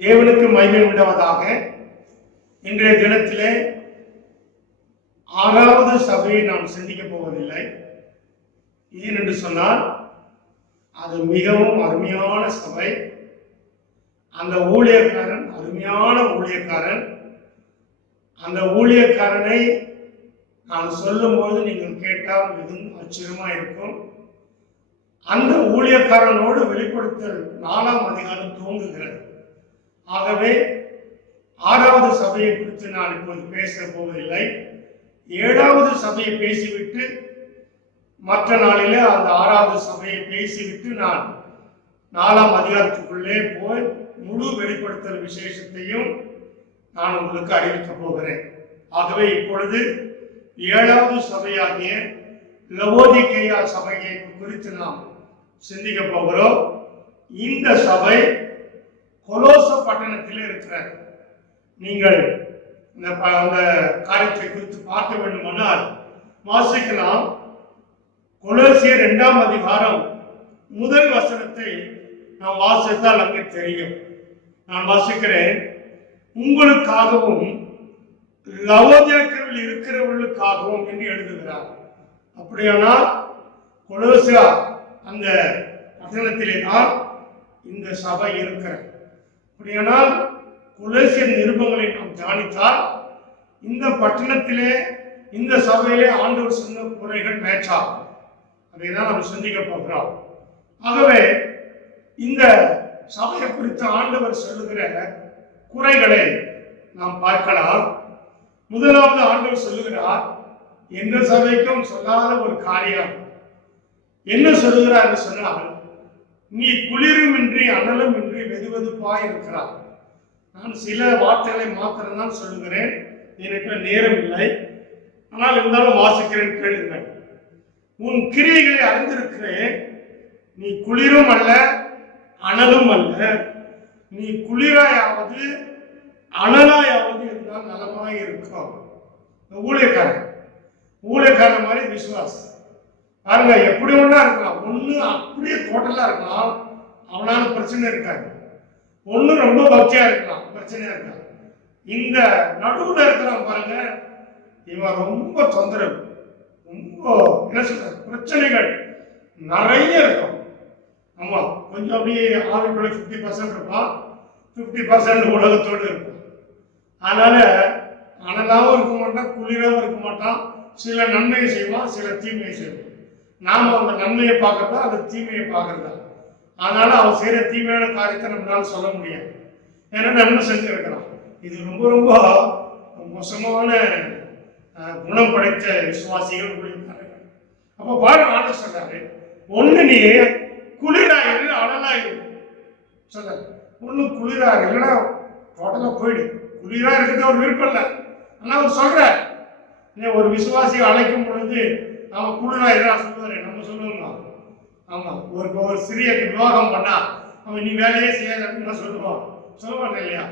தேவனுக்கு மகிமை உண்டாவதாக. இன்றைய தினத்திலே 6வது சபையை நாம் சிந்திக்கப் போவதில்லை. ஏன் என்று சொன்னால், அது மிகவும் அருமையான சபை. அந்த ஊழியக்காரன் அருமையான ஊழியக்காரன். அந்த ஊழியக்காரனை நான் சொல்லும்போது நீங்கள் கேட்டால் மிகவும் ஆச்சரியமா இருக்கும். அந்த ஊழியக்காரனோடு வெளிப்படுத்தல் 4ஆம் அதிகாரம் துவங்குகிறது. ஆகவே 6வது சபையை குறித்து நான் இப்போது பேச போவதில்லை. 7வது சபையை பேசிவிட்டு மற்ற நாளிலே அந்த 6வது சபையை பேசிவிட்டு நான் 4ஆம் அதிகாரத்துக்குள்ளே போய் முழு வெளிப்படுத்தல் விசேஷத்தையும் நான் உங்களுக்கு அறிவிக்கப் போகிறேன். ஆகவே இப்பொழுது 7வது சபையாகிய லவோதிக்கேயா சபையை குறித்து நாம் சிந்திக்க போகிறோம். இந்த சபை கொலோச பட்டணத்தில் இருக்கிறார். நீங்கள் இந்த காரியத்தை குறித்து பார்க்க வேண்டுமானால் வாசிக்கலாம். கொலோசியர் 2ஆம் அதிகாரம் முதல் வசனத்தை நாம் வாசித்தால் அங்கே தெரியும். நான் வாசிக்கிறேன். உங்களுக்காகவும் லவோதிக்கேயாவில் இருக்கிறவர்களுக்காகவும் என்று எழுதுகிறார். அப்படியானால் கொலோசியா அந்த பட்டணத்திலே தான் இந்த சபை இருக்கிறது. அப்படியானால் கொலோசியர் நிருபங்களை நாம் தியானித்தால் இந்த பட்டணத்திலே இந்த சபையிலே ஆண்டவர் சொன்ன குறைகள் மேட்சாகும். அதை தான் நாம் சிந்திக்க போகிறோம். ஆகவே இந்த சபையை குறித்து ஆண்டவர் சொல்லுகிற குறைகளை நாம் பார்க்கலாம். முதலாவது ஆண்டவர் சொல்லுகிறார், எந்த சபைக்கும் சொல்லாத ஒரு காரியம். என்ன சொல்லுகிறார் என்று சொன்னால், நீ குளிருமின்றி அனலுமின்றி வெதுவெதுப்பாய் இருக்கிறார். நான் சில வார்த்தைகளை மாத்திரம்தான் சொல்லுகிறேன், எனக்கு நேரம் இல்லை. ஆனால் இருந்தாலும் வாசிக்கிறேன், கேளுங்கள். உன் கிரியைகளை அறிந்திருக்கிறேன். நீ குளிரும் அல்ல அனலும் அல்ல. நீ குளிராயாவது அனலாயாவது இருந்தால் நலமாய் இருக்கும். ஊழியக்காரன் மாதிரி விசுவாசம் பாருங்க. எப்படி ஒன்றா இருக்கலாம். ஒன்று அப்படியே டோட்டலா இருக்கலாம், அவனால பிரச்சனை இருக்காது. ஒன்று ரொம்ப பக்தியா இருக்கலாம், பிரச்சனையா இருக்காது. இந்த நடுவுல இருக்கலாம் பாருங்க, இவன் ரொம்ப தொந்தரவு, ரொம்ப என்ன சொல்ற பிரச்சனைகள் நிறைய இருக்கும். ஆமா, கொஞ்சம் அப்படியே ஆளுக்குள்ள 50% இருப்பான், 50% உலகத்தோடு இருக்கும். அதனால அனலாவும் இருக்க மாட்டான், குளிராகவும் இருக்க மாட்டான். சில நன்மையை செய்வான், சில தீமையை செய்வான். நாம அந்த நன்மையை பார்க்கறதா அந்த தீமையை பார்க்கறதா. அதனால அவன் செய்யற தீமையான காரியத்தை நம்மளால சொல்ல முடியாது. ஏன்னா நன்மை செஞ்சிருக்கிறான். இது ரொம்ப ரொம்ப மோசமான குணம் படைத்த விசுவாசிகள் அப்படிங்கிறார்கள். அப்ப பாருங்க, ஆண்டவர் சொல்றாரு, ஒண்ணு நீ குளிராயிரு அனலாயிரு சொல்ற. ஒண்ணு குளிராரு இல்லைன்னா டோட்டலா போயிடு. குளிரா இருக்கிறது ஒரு விருப்பம் இல்லை. ஆனா அவர் சொல்ற, ஒரு விசுவாசியை அழைக்கும் பொழுது அவன் குளிராயிரா சொல்லுவாரு. நம்ம சொல்லுவோம். ஆமா, ஒரு சிறிய விவாகம் பண்ணா அவன் நீ வேலையே செய்யாத அப்படின்னு சொல்லுவான். சொல்லுவாங்க இல்லையா?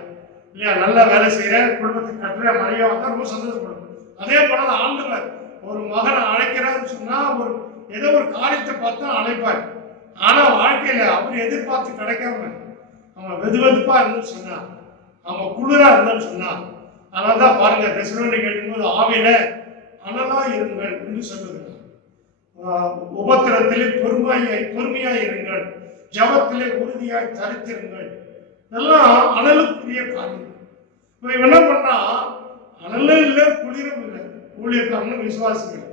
நல்லா வேலை செய்யற, குடும்பத்துக்கு கட்டுற, மனைவியா வந்தா ரொம்ப சந்தோஷப்படும். அதே போல ஆண்டவர் ஒரு மகனை அழைக்கிறான்னு சொன்னா ஏதோ ஒரு காரியத்தை பார்த்தா அழைப்பார். ஆனா வாழ்க்கையில அவர் எதிர்பார்த்து கிடைக்காம அவன் வெதுவெதுப்பா இருந்துன்னு சொன்னா, அவன் குளிரா இருந்தான்னு சொன்னா, அதனால்தான் பாருங்க, தெசலோனிக்கேயர் கேட்கும்போது ஆவியில அனலா இருங்கள் என்று சொல்லுகிறார். உபத்திரத்திலே பொறுமையாய் இருங்கள், ஜபத்திலே உறுதியாய் தரித்திருங்கள். இதெல்லாம் அனலுக்குரிய காரியம். இவன் என்ன பண்ணா, அனலும் இல்லை குளிரும் இல்லை. ஊழியக்காரன் விசுவாசிகள்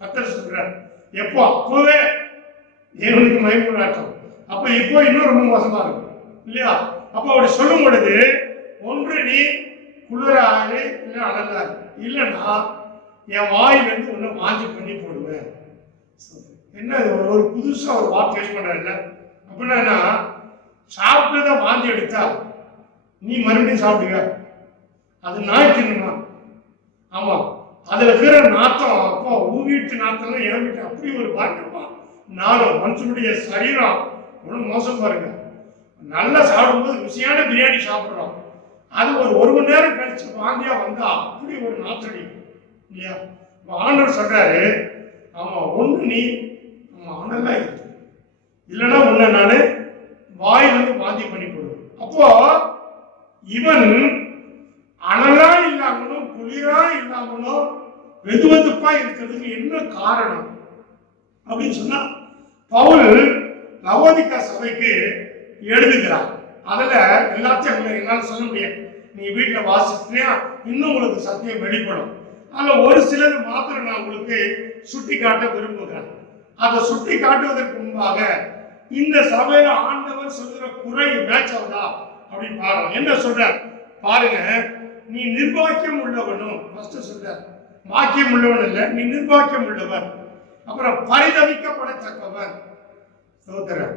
கர்த்தர் சொல்றார். எப்போ? அப்பவே தேவனுக்கு மகிமையாட்டம். அப்ப இப்போ இன்னும் ரொம்ப மோசமா இருக்கும் இல்லையா? அப்ப அப்படி சொல்லும் பொழுது, ஒன்று நீ குளிராரு இல்லை அனலாரு, இல்லைன்னா என் வாயிலிருந்து ஒண்ணு வாஞ்சி பண்ணி போடுவேன். என்ன ஒரு புதுசா ஒரு வார்த்தை யூஸ் பண்றல. அப்படின்னா சாப்பிட்டுதான் வாந்தி எடுத்தா நீ மறுபடியும் சாப்பிடுவ, அது நாய் தின்னுமா? ஆமா, அதுல இருக்கிற நாத்தம், அப்பா வீட்டு நாத்தம் என் வீட்டு அப்படி ஒரு பாருங்கப்பா. நானும் மனுஷனுடைய சரீரம் ஒன்றும் மோசம் பாருங்க. நல்லா சாப்பிடும்போது ருசியான பிரியாணி சாப்பிட்றோம், அது ஒரு மணி நேரம் கழிச்சு வாந்தியா வந்தா அப்படி ஒரு நாத்தடி இல்லையா? ஆண்டவர் சொல்றாரு, ஆமா ஒண்ணு நீ அனலா இருக்கு, இல்லைன்னா உன்னை நானு வாயிலிருந்து வாந்தி பண்ணி போடுவேன். அப்போ இவன் அனலா இல்லாமலும் குளிரா இல்லாமலும் வெதுவெதுப்பா இருக்கிறதுக்கு என்ன காரணம் அப்படின்னு சொன்னா பவுல் லவோதிக்கா சபைக்கு எழுதுகிறார். அதுல எல்லாத்தையும் என்னால சொல்ல முடியாது, நீ வீட்டுல வாசிச்சியா இன்னும் உங்களுக்கு சத்தியம் வெளிப்படும். அதுல ஒரு சிலது மாத்திரம் நான் உங்களுக்கு சுட்டி காட்ட விரும்புகிறேன். அதை சுட்டி காட்டுவதற்கு முன்பாக இந்த சபையில ஆண்டவர் சொல்கிற குறை மேட்ச் ஆகுதா அப்படின்னு பாருங்க. என்ன சொல்ற பாருங்க, நீ நிர்வாக்கியம் உள்ளவனும் சொல்ற, வாக்கியம் உள்ளவன் இல்ல, நீ நிர்வாக்கியம் உள்ளவன். அப்புறம் பரிதவிக்கப்படத்தக்கவன். சோதரன்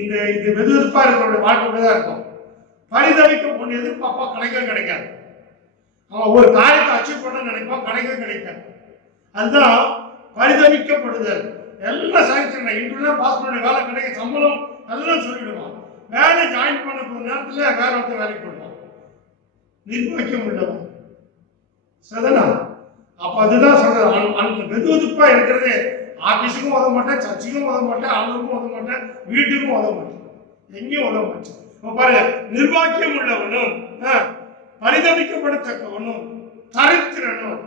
இந்த இது வெதுவெதுப்பா இருக்கிற வாழ்க்கைதான் இருக்கும். பரிதவிக்க ஒன்று எதிர்பார்ப்பா கிடைக்காது. அவன் ஒரு காரியத்தை அச்சீவ் பண்ண நினைப்பான், கிடைக்காது. அதுதான் பரிதவிக்கப்படுதல். எல்லாம் சாதிச்சிருந்தேன், இன்டர்வியூலாம் பாஸ் பண்ண வேலை கிடைக்க சம்பளம் எல்லாம் சொல்லிடுவான். வேலை ஜாயின் பண்ண போற நேரத்துல வேற ஒருத்தர் வேலைக்கு போடுவான். நிர்வாகியம் உள்ளவன் சதனா. அப்ப அதுதான் சொல்றது, வெதுவெதுப்பா இருக்கிறது. ஆபீஸுக்கும் உதவ மாட்டேன், சர்ச்சுக்கும் உதவ மாட்டேன், அவங்களுக்கும் உதவ மாட்டேன், வீட்டுக்கும் உதவ மாட்டேன், எங்கேயும் உதவ மாட்டேன். பாருங்க, நிர்வாகியம் உள்ளவனும் பரிதவிக்கப்படத்தக்கவனும் தரித்திரனும்.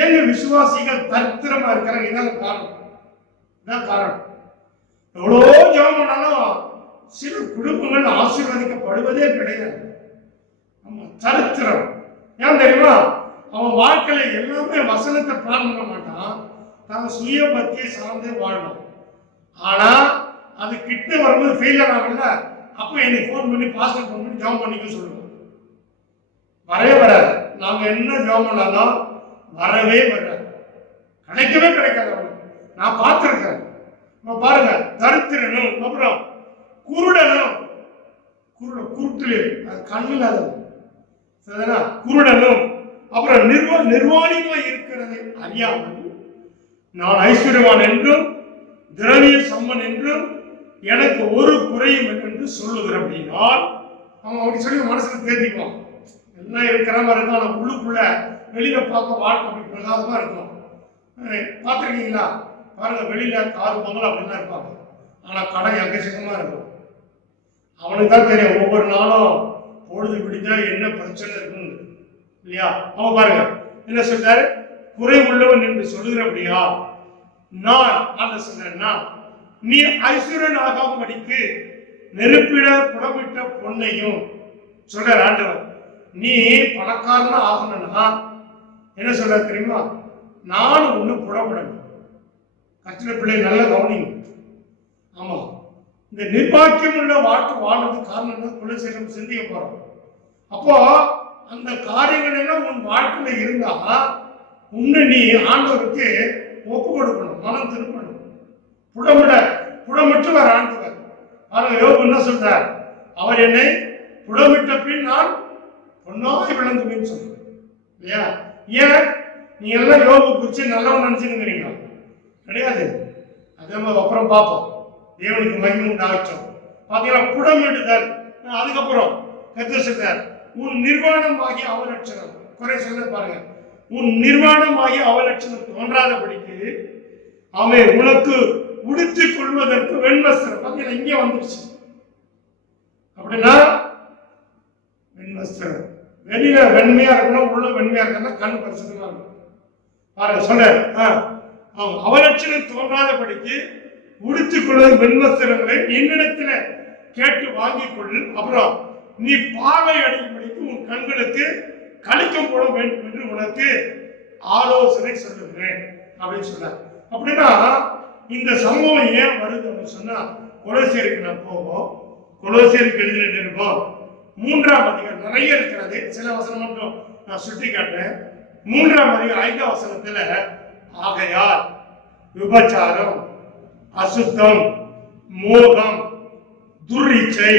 ஏங்க விசுவாசிகள் தரித்திரமா இருக்கிறாங்க? இதான் காரணம். எவ்வளோ ஜெபம் பண்ணாலும் சில குடும்பங்கள் ஆசீர்வதிக்கப்படுவதே கிடையாது. தரித்திரம். ஏன் தெரியுமா? அவன் வாழ்க்கையில எல்லாமே வசனத்தை பிளான் பண்ண மாட்டான், தான் சுய பக்தியை சார்ந்தே வாழணும். ஆனா அது கிட்ட வரும்போது ஃபெயிலியர் ஆகல, அப்போ எனக்கு ஃபோன் பண்ணி பாஸ்டர் ஃபோன் பண்ணி ஜெபம் பண்ணிக்க சொல்லுவோம். வரவே வராது. நாங்க என்ன ஜெபம் பண்ணாலும் வரவே வராது, கிடைக்காது அவனுக்கு. நான் பார்த்திருக்கேன். பாருங்க, தரித்திரனும் அப்புறம் குருடனும், குருட்டு கண்ணில் குருடனும் அப்புறம் நிர்வாணிமா இருக்கிறதை அறியாமல் நான் ஐஸ்வர்யவான் என்றும் திரவிய சம்மன் என்றும் எனக்கு ஒரு குறையும் என்று சொல்லுகிற அப்படின்னா அவன் அப்படி சொல்லி மனசுல தேர்த்திக்குவான். எல்லாம் இருக்கிற மாதிரி இருக்கும், ஆனா உள்ளுக்குள்ள வெளியில பார்க்க வாழ்க்கை அப்படி பிரகாசமா இருக்கும். பார்த்துருக்கீங்களா? பாருங்க, வெளியில காரு பங்களா அப்படின்லாம் இருப்பாங்க, ஆனா கடை எக்கச்சக்கமா இருக்கும். அவனுக்கு தான் தெரியும் ஒவ்வொரு நாளும் பொழுது பிடிச்சா என்ன பிரச்சனை இருக்குன்னு, இல்லையா? அவன் பாருங்க என்ன சொல்றாரு, குறை உள்ளவன் என்று சொல்லுகிறபடியா நான் அந்த சொன்னா, நீ ஐஸ்வர்யன் ஆகாமடிக்கு நெருப்பிட புடமிட்ட பொன்னையும் சொல்ற ஆண்டவர். நீ பணக்காரனா ஆகணும்னா என்ன சொல்ற தெரியுமா? நான் ஒண்ணு புடமிடணும். கட்டின பிள்ளை நல்ல கவனிங்க. ஆமா, இந்த நிர்வாகியம் உள்ள வாழ்க்கை வாழ்றது காரணம் குலசேகம் சிந்திக்க போறோம். அப்போ அந்த காரியங்கள் எல்லாம் உன் வாழ்க்கையில இருந்தா உன்னை நீ ஆண்டவருக்கு ஒப்பு கொடுக்கணும், மனம் திரும்பணும். புடமிட்டு வர ஆண்டவர். பாருங்க, யோபு என்ன சொல்றார்? அவர் என்னை புடமிட்ட பின் நான் பொன்னாய் விளங்குவேன்னு சொல்றேன், இல்லையா? ஏன் நீ எல்லாம் யோபு குறிச்சு நல்லவன் நினைச்சுங்கிறீங்க? கிடையாது. அதே மாதிரி அப்புறம் பார்ப்போம். தேவனுக்கு மகிமை உண்டாச்சோம். பாத்தீங்கன்னா புடமிடுதல். அதுக்கப்புறம் கர்த்தர் சொல்றார், உன் நிர்வாணமாகி அவலட்சணம் குறை சொல்ல பாருங்க, உன் நிர்வாணமாகி அவலட்சணம் தோன்றாதபடிக்கு அவன் உனக்கு உடுத்திக் கொள்வதற்கு வெண்வஸ்திரம். பாத்தீங்கன்னா இங்கே வந்துருச்சு. அப்படின்னா வெண்வஸ்திரம் வெளியில வெண்மையா இருக்கணும், உள்ள வெண்மையா இருக்கணும், கண் பரிசுத்தமா இருக்கும். பாருங்க சொல்ற, அவலட்சணம் தோன்றாதபடிக்கு உடுத்திக் கொள்வது வெண்வஸ்திரங்களை என்னிடத்துல கேட்டு வாங்கிக் கொள்ளு. அப்புறம் நீ பார்வை அடையும்படிக்கு உன் கண்களுக்கு கழிக்கம் போட வேண்டும் என்று உனக்கு ஆலோசனை சொல்லுகிறேன் அப்படின்னு சொன்ன. அப்படின்னா இந்த சம்பவம் ஏன் வருது அப்படின்னு சொன்னா, கொலோசியருக்கு நான் போவோம். கொலோசியருக்கு எழுதின நிருபம் 3ஆம் அதிகாரம் நிறைய இருக்கிறது, சில வசனம் மட்டும் நான் சுட்டி காட்டுறேன். 3ஆம் அதிகாரம் 5ஆம் வசனத்துல, ஆகையால் விபச்சாரம், அசுத்தம், மோகம், துர்இச்சை,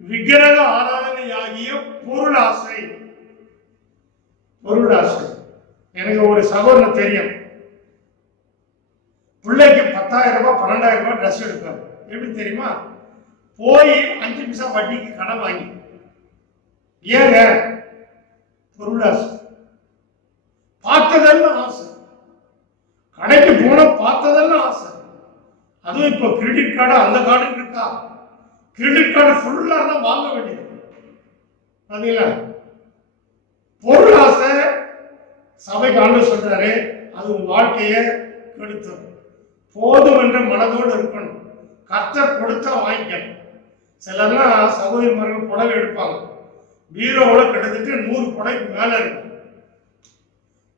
விக்கிரக ஆராதனை ஆகிய பொருளாசை. எனக்கு ஒரு சகோதரன் தெரியும், பிள்ளைக்கு 10,000 ரூபாய் 12,000 ரூபாய் ட்ரெஸ் எடுப்பாரு. எப்படி தெரியுமா? போய் 5 பைசா வட்டிக்கு கடன் வாங்கி. ஏங்க? பொருளாசை. பார்த்ததெல்லாம் ஆசை, கடைக்கு போன பார்த்ததெல்லாம் ஆசை. அதுவும் இப்ப கிரெடிட் கார்டு அந்த கார்டு இருக்கா, கிரெடிட் கார்டு ஃபுல்லா தான் வாங்க வேண்டியது. பாத்தீங்களா? பொருள் ஆசை சபைக்கு ஆண்டு சொல்றாரு, அது உன் வாழ்க்கைய கெடுத்தது. போதும் என்ற மனதோடு இருக்கணும். கர்த்தர் கொடுத்தா வாங்கிக்கணும். சிலர்லாம் சகோதரிமார்கள் புடவை எடுப்பாங்க, பீரோவோட கிட்டத்தட்ட 100 புடவைக்கு மேல இருக்கும்.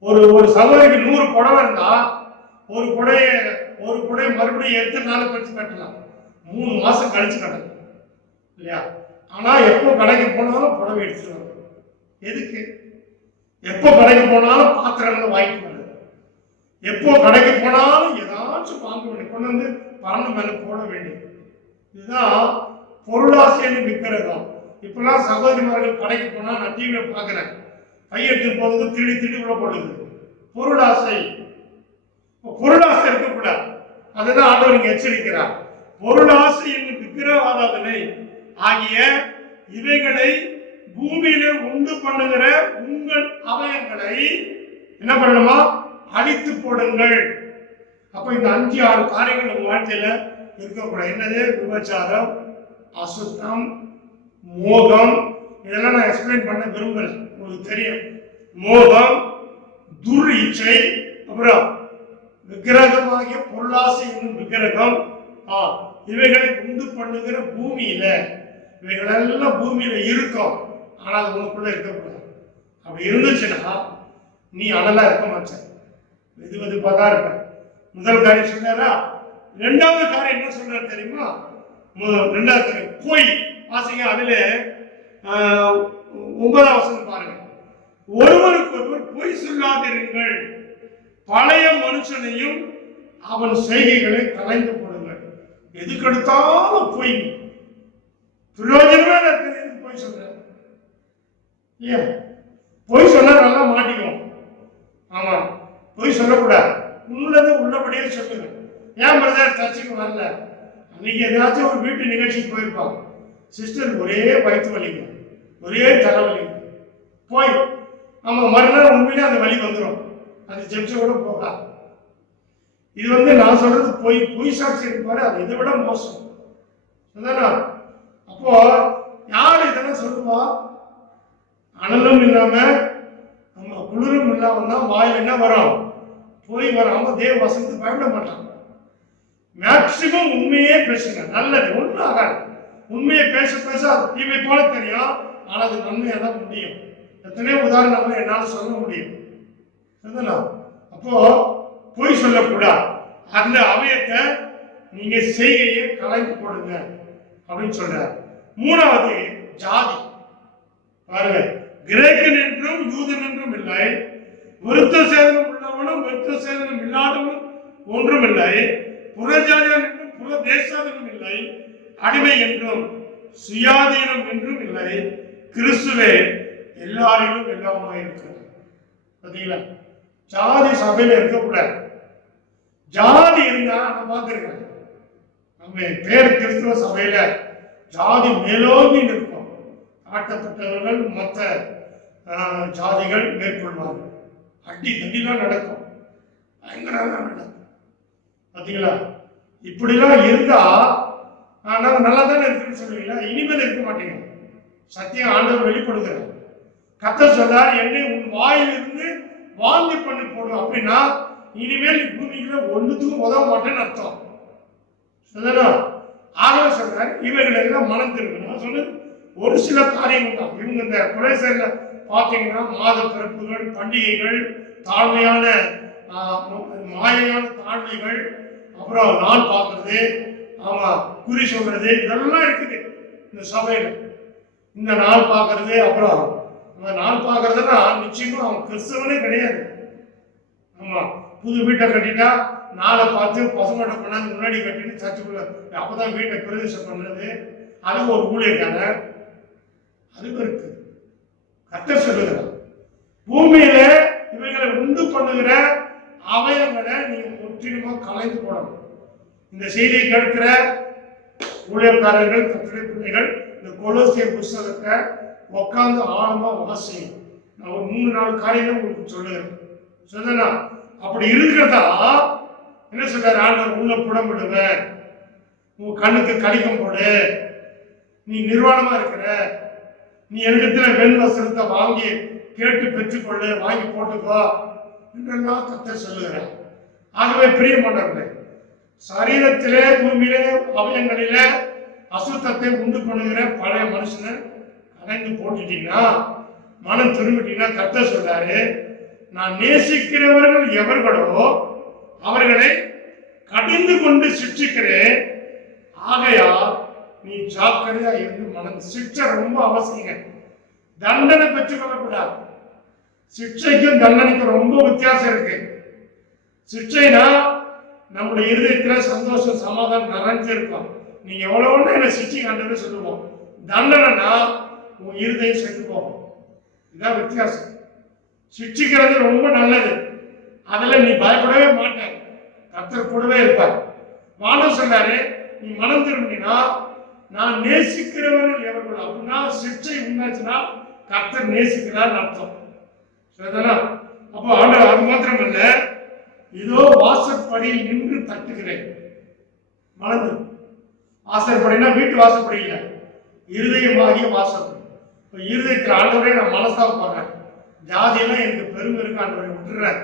ஒரு சகோதரிக்கு 100 புடவை இருந்தா ஒரு புடவை மறுபடியும் எத்தனை நாள் கழிச்சு கட்டலாம்? 3 மாசம் கழிச்சு கட்டலாம் இல்லையா? ஆனா எப்போ கடைக்கு போனாலும் புடவை எடுத்துட்டு வரும். எதுக்கு? எப்போ கடைக்கு போனாலும் பாத்திரங்களை வாங்கிட்டு வர்றது, எப்போ கடைக்கு போனாலும் ஏதாச்சும் வாங்க வேண்டிய கொண்டு வந்து பறந்து மேல போட வேண்டியது. இதுதான் பொருளாசைன்னு விற்கிறதா. இப்பெல்லாம் சகோதரிமார்கள் கடைக்கு போனா நான் டிவியை பார்க்கிறேன், கையெழுத்து போறது திருடி உள்ள போடுது. பொருளாசை. பொருளாசை இருக்கக்கூடாது. அதுதான் ஆண்டவர் இங்க எச்சரிக்கிறார். பொருளாசை என்னும் விக்கிரக ஆராதனை ஆகிய இவைகளை பூமியில உண்டு பண்ணுகிற உங்கள் அவயங்களை என்ன பண்ணணுமா? அழித்து போடுங்கள். அப்ப இந்த 5-6 காரியங்கள் நம்ம வாழ்க்கையில இருக்கக்கூடாது. என்னது? விபச்சாரம், அசுத்தம், மோகம். இதெல்லாம் நான் எக்ஸ்பிளைன் பண்ண விரும்பல, உங்களுக்கு தெரியும். மோகம், துர் இச்சை, அப்புறம் விக்கிரகமாகிய பொருளாசை என்னும் விக்கிரகம், இவைகளை உண்டு பண்ணுகிற பூமியில, இவைகளெல்லாம் பூமியில இருக்கும். ஆனால் உனக்குள்ள இருக்கக்கூடாது. அப்படி இருந்துச்சுன்னா நீ அனலா இருக்க மாட்ட, வெதுவெதுப்பா தான் இருப்ப. முதல் காரியம் சொன்னாரா? 2வது காரியம் என்ன சொல்றாரு தெரியுமா? 2வது காரியம் பொய். வாசிங்க, அதுல 9ஆம் வசனம் பாருங்க. ஒருவருக்கு ஒருவர் பொய் சொல்லாதிருங்கள், பழைய மனுஷனையும் அவன் செய்கைகளை கலைந்து போடுங்கள். எதுக்கெடுத்தாலும் பொய், பிரயோஜனமே இருக்கிறது. எதுக்கு பொய் சொல்ற? ஏன் பொய் சொன்னா நல்லா மாட்டிக்கும். ஆமா, பொய் சொல்லக்கூடாது. உள்ளது உள்ளபடியே சொல்லுங்க. ஏன் பிரதர் சர்ச்சுக்கு வரல? அன்னைக்கு ஏதாச்சும் ஒரு வீட்டு நிகழ்ச்சிக்கு போயிருப்பாங்க, சிஸ்டர் ஒரே வயிற்று வலிங்க, ஒரே தலைவலிங்க, போய் நம்ம மறுநாள் உண்மையிலே அந்த வலி வந்துடும், அது ஜெபிச்ச கூட போகாது. இது நான் சொல்றது பொய் சாட்சி இருப்பாரு, அது இதை விட மோசம். அப்போ யாரு இதெல்லாம் சொல்லுவா? அனலும் இல்லாம நம்ம குளிரும் இல்லாம தான் வாயில் என்ன வரும்? போய் வராம தேவ வசனத்துக்கு பயப்பட மாட்டாங்க. மேக்சிமம் உண்மையே பேசுங்க, நல்லது ஒன்றும் ஆகாது. உண்மையை பேச அது தீமை போல தெரியும், ஆனா அது நன்மையா தான் முடியும். எத்தனையோ உதாரணங்கள் என்னால சொல்ல முடியும். அப்போ பொய் சொல்லக்கூடாது. அந்த அவயத்தை நீங்க செய்கையை கலைந்து போடுங்க அப்படின்னு சொல்றாரு. 3வது ஜாதி. பாருங்க, கிரேக்கன் என்றும் யூதன் என்றும் இல்லை, விருத்த சேதனம் உள்ளவனும் விருத்த சேதனம் இல்லாதவனும் ஒன்றும் இல்லை, புறஜாதியான் என்றும் புற தேசாதனும் இல்லை, அடிமை என்றும் சுயாதீனம் என்றும் இல்லை, கிறிஸ்துவே எல்லாரிலும் எல்லாமே இருக்கிறார். பாத்தீங்களா? ஜாதி சபையில இருக்கக்கூடாது. ஜாதி இருந்தா நான் பார்த்திருக்கேன், நம்ம பேர் கிறிஸ்துவ சபையில ஜாதி மேலோங்கி நிற்கும். காட்டப்பட்டவர்கள் மற்ற ஜாதிகள் மேற்கொள்வார்கள். அடி தண்டிலாம் நடக்கும், பயங்கரமா நடக்கும். பாத்தீங்களா? இப்படிலாம் இருந்தா நாங்க நல்லா தானே இருக்குன்னு சொல்லுவீங்களா? இனிமேல் இருக்க மாட்டீங்க. சத்தியம் ஆண்டவர் வெளிப்படுகிறார். கர்த்தர் சொல்றார், என்னை உன் வாயிலிருந்து வாந்தி பண்ணி போடும். அப்படின்னா இனிமேல் பூமிக்குள்ள ஒன்றுத்துக்கும் உதவ மாட்டேன்னு அர்த்தம். ஆகவே சொல்றாரு, இவர்கள் எல்லாம் மனம் திரும்ப. நான் சொன்னது ஒரு சில காரியங்கள் தான். இவங்க இந்த குறைசல்ல பாத்தீங்கன்னா மாத பிறப்புகள், பண்டிகைகள், தாழ்மையான மாயையான தாழ்மைகள், அப்புறம் நாள் பார்க்கறது, ஆமா குறி சொல்றது, இதெல்லாம் இருக்குது இந்த சபையில. இந்த நாள் பார்க்கறது, அப்புறம் நாள் பார்க்கறதுன்னா நிச்சயமா அவன் கிறிஸ்தவனே கிடையாது. ஆமா, புது வீட்டை கட்டிட்டா நாளை பார்த்து பசங்கள்ட்ட கொண்டாந்து முன்னாடி கட்டிட்டு சர்ச்சுக்குள்ள அப்பதான் வீட்டை பிரதேசம் பண்றது, அது ஒரு ஊழியக்காரன். அதுக்கு இருக்கு. கர்த்தர் சொல்லுகிறார், பூமியில இவைகளை உண்டு பண்ணுகிற அவயங்களை நீங்க முற்றிலுமா கலைந்து போடணும். இந்த செய்தியை கேட்கிற ஊழியக்காரர்கள், கர்த்தருடைய பிள்ளைகள், இந்த கொலோசியர் புஸ்தகத்தை உட்கார்ந்து ஆழமா வாசியும். நான் ஒரு 3-4 காரியங்கள் உங்களுக்கு சொல்லுகிறேன். சொன்னா அப்படி இருக்கிறதா என்ன சொல்றாரு ஆண்டவர்? உள்ள புடம்பிடுவேன், உன் கண்ணுக்கு கடிக்கம் போடு, நீ நிர்வாணமா இருக்கிற, நீ என்னிடத்துல வெண் வஸ்திரத்தை வாங்கி கேட்டு பெற்றுக்கொள்ளு, வாங்கி போட்டுக்கோ என்றெல்லாம் கர்த்தர் சொல்லுகிறார். ஆகவே பிரியமானவர்களே, சரீரத்திலே பூமியிலே அவயங்களிலே அசுத்தத்தை உண்டு பண்ணுகிற பழைய மனுஷனை கலைந்து போட்டுட்டீங்கன்னா, மனம் திரும்பிட்டீங்கன்னா, கர்த்தர் சொல்றாரு, நான் நேசிக்கிறவர்கள் எவர்களோ அவர்களை கடிந்து கொண்டு சிக்ஷிக்கிறேன். ஆகையால் நீ ஜாக்கிரதையா இருந்து மனம். சிக்ஷை ரொம்ப அவசியங்க. தண்டனை பெற்றுக் கொள்ளக்கூடாது. சிக்ஷைக்கும் தண்டனைக்கும் ரொம்ப வித்தியாசம் இருக்கு. சிக்ஷைனா நம்முடைய இருதயத்துல சந்தோஷம் சமாதானம் நிறைஞ்சிருக்கும். நீங்க எவ்வளவு என்ன சிக்ஷை கண்டது சொல்லுவோம். தண்டனைனா உன் இருதயம் செத்து போகும். இதான் வித்தியாசம். சிக்ஷிக்கிறது ரொம்ப நல்லது. அதுல நீ பயப்படவே மாட்ட, கர்த்தர் கூடவே இருப்பார். வானம் சொன்னாரு, நீ மனம் திரும்பினா நான் நேசிக்கிறவர்கள் எவர்கள். அப்படின்னா சிக்ஷை உண்டாச்சுன்னா கர்த்தர் நேசிக்கிறார் அர்த்தம். அப்போ ஆண்டவர் அது மாத்திரம் இல்ல, இதோ வாசற்படியில் நின்று தட்டுகிறேன். மனது வாசற்படினா வீட்டு வாசப்படி இல்லை, இருதயமாகிய வாசல். இருதயத்தில் ஆண்டவரே நான் மனசா போறேன். ஜாதியெல்லாம் எனக்கு பெருமை இருக்கு, ஆண்டவரை விட்டுறேன்.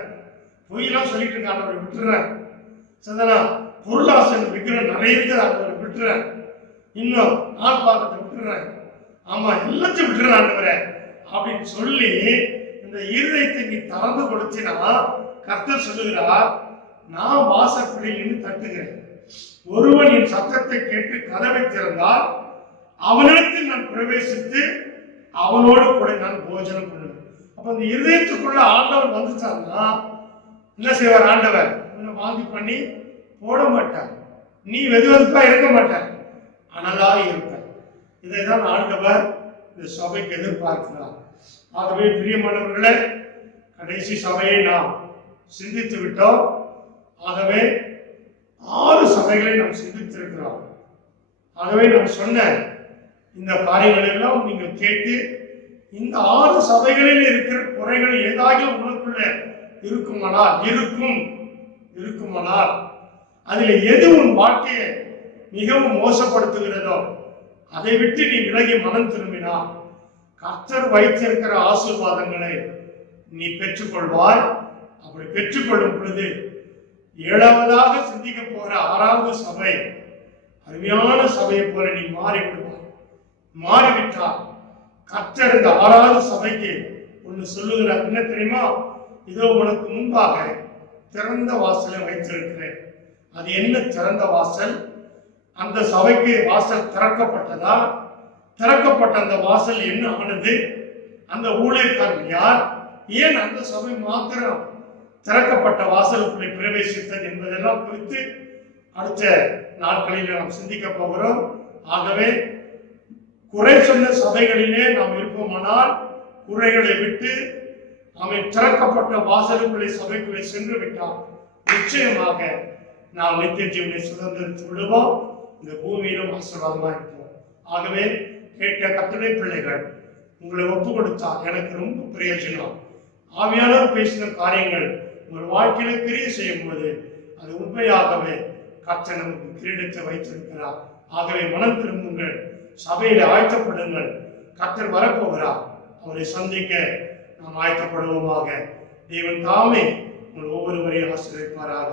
பொய்யெல்லாம் சொல்லிட்டு இருக்க, ஆண்டவரை விட்டுறேன். சதனா பொருளாசன் விற்கிறேன், நிறைய இருக்குது, ஆண்டவரை விட்டுறேன். இன்னும் ஆள் பாக்கத்தை விட்டுறேன். ஆமா எல்லாத்தையும் விட்டுறேன் ஆண்டவரை அப்படின்னு சொல்லி இந்த இருதயத்தை நீ திறந்து கொடுத்தினா, கர்த்தர் சொல்லுகிறார், நான் வாசற்படியில் நின்று தட்டுகிறேன். ஒருவன் என் சத்தத்தை கேட்டு கதவை திறந்தால் அவனிடத்தில் நான் பிரவேசித்து அவனோடு கூட நான் போஜனம் பண்ணுவேன். அப்ப இந்த இருதயத்துக்குள்ள ஆண்டவர் வந்துட்டான்னா என்ன செய்வார்? ஆண்டவர் உன்னை வாங்கி பண்ணி போட மாட்டார். நீ வெதுவெதுப்பா இருக்க மாட்டார், அனலா இருப்பார். இதைதான் ஆண்டவர் இந்த சபைக்கு எதிர்பார்க்கிறார். ஆகவே பிரியமானவர்களே, கடைசி சபையை நாம் சிந்தித்து விட்டோம். ஆகவே 6 சபைகளை நாம் சிந்தித்திருக்கிறோம். ஆகவே நான் சொன்ன இந்த காரியங்கள் எல்லாம் நீங்கள் கேட்டு, இந்த 6 சபைகளில் இருக்கிற குறைகள் ஏதாவது உனக்குள்ள இருக்குமானால் அதில் எது உன் வாழ்க்கையை மிகவும் மோசப்படுத்துகிறதோ அதை விட்டு நீ விலகி மனம் திரும்பினா கர்த்தர் வைத்திருக்கிற ஆசீர்வாதங்களை நீ பெற்றுக்கொள்வாய். அப்படி பெற்றுக்கொள்ளும் பொழுது 7வதாக சிந்திக்க போற 6வது சபை அருமையான சபையை போல நீ மாறிவிடுவாய். மாறிவிட்டால் கர்த்தர் இந்த 6வது சபைக்கு ஒன்று சொல்லுகிறார். என்ன தெரியுமா? இதோ உனக்கு முன்பாக திறந்த வாசலை வைத்திருக்கிறேன். அது என்ன திறந்த வாசல்? அந்த சபைக்கு வாசல் திறக்கப்பட்டதா? திறக்கப்பட்ட அந்த வாசல் என்ன ஆனது? அந்த ஊழியக்காரன் யார்? ஏன் அந்த சபை மாத்திரம் திறக்கப்பட்ட வாசலுக்குள்ளே பிரவேசித்தது என்பதெல்லாம் குறித்து அடுத்த நாட்களில் நாம் சிந்திக்க போகிறோம். ஆகவே குறை சொன்ன சபைகளிலே நாம் இருப்போமானால் குறைகளை விட்டு அவன் திறக்கப்பட்ட வாசலுக்குள்ளே சபைக்குள்ளே சென்று விட்டால் நிச்சயமாக நாம் நித்திய ஜீவனை சுதந்திரித்து விடுவோம். இந்த பூமியிலும் ஆசீர்வாதமாக இருப்போம். ஆகவே கேட்ட கர்த்தருடைய பிள்ளைகள், உங்களை ஒப்பு கொடுத்தா எனக்கு ரொம்ப பிரயோஜனம். ஆவியானவர் பேசின காரியங்கள் உங்கள் வாழ்க்கையில கிரியை செய்யும் போது அது உண்மையாகவே கர்த்தர் நமக்கு கிரீடத்தை வைத்திருக்கிறார். ஆகவே மனம் திரும்புங்கள், சபையில ஆயத்தப்படுங்கள். கர்த்தர் வரப்போகிறார். அவரை சந்திக்க நாம் ஆயத்தப்படுவோமாக. தேவன் தாமே உங்கள் ஒவ்வொருவரையும் ஆசீர்வதிப்பாராக.